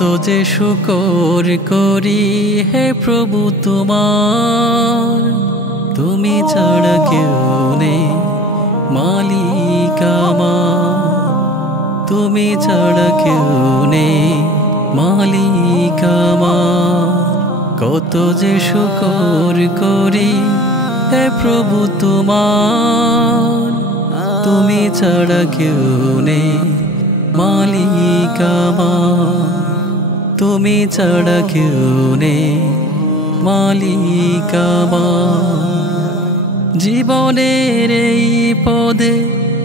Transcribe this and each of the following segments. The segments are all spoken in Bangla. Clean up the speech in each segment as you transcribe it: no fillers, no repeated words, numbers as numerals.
কত যে শুকর করি হে প্রভু তোমার, তুমি ছাড়া কেউ নেই মালিক আমার, তুমি ছাড়া কেউ নেই মালিক আমার। কত যে শুকর করি হে প্রভু তোমার, তুমি ছাড়া কেউ নেই মালিক আমার, তুমি ছাড়া কেউ নেই মালিক আমার। জীবনের এই পদে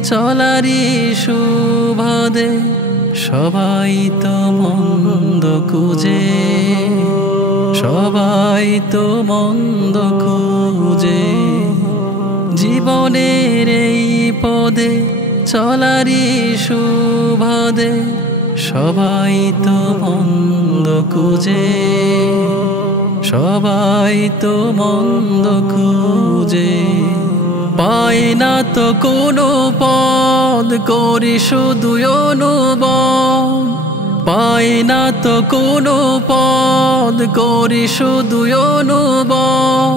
চলারি সুবাদে সবাই তো মন্দ খুঁজে, সবাই তো মন্দ খুঁজে। জীবনের এই পদে চলারি সুবাদে সবাই তো মন্দ খুঁজে, সবাই তো মন্দ খুঁজে। পায় না তো কোনো পদ করি শুধু অনুভব, পায় না তো কোনো পদ করি শুধু অনুভব।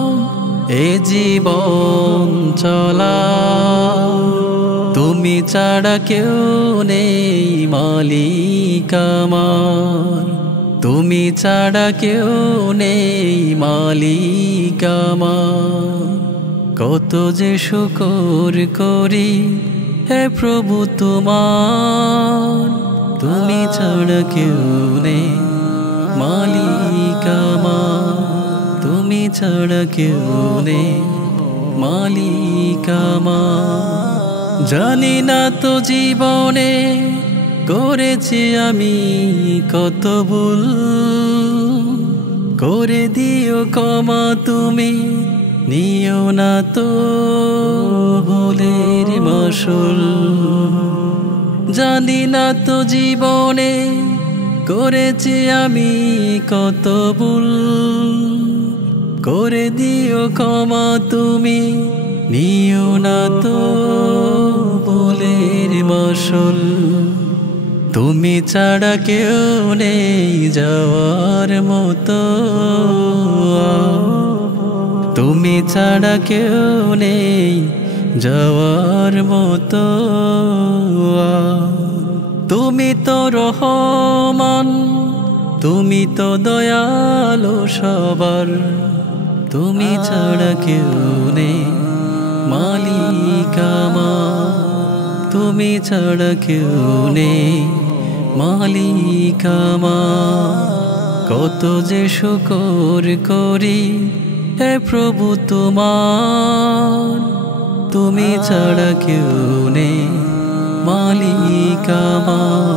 এ জীবন চলা তুমি ছাড়া কেউ নেই মালিক আমার, তুমি ছাড়া কেউ নেই মালিক আমার। কত যে শুকর করি হে প্রভু তোমার, তুমি ছাড়া কেউ নেই মালিক আমার, তুমি ছাড়া কেউ নেই মালিক আমার। জানি না তো জীবনে করেছি আমি কত ভুল, করে দিও ক্ষমা তুমি, নিও না তো ভুলের মাসুল। জানি না তো জীবনে করেছি আমি কত ভুল, করে দিও ক্ষমা তুমি, নিও না তো ভুলের মাসুল। তুমি ছাড়া কেউ নেই যাওয়ার মতো, তুমি ছাড়া কেউ নেই যাওয়ার মতো। তুমি তো রহমান, তুমি তো দয়ালু সবার, তুমি ছাড়া কেউ নেই মালিক আমার, তুমি ছাড়া কেউ নেই মালিক আমার। কত যে শুকর করি হে প্রভু তোমার, তুমি ছাড়া কেউ নেই মালিক আমার,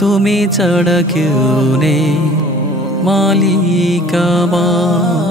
তুমি ছাড়া কেউ নেই মালিক আমার।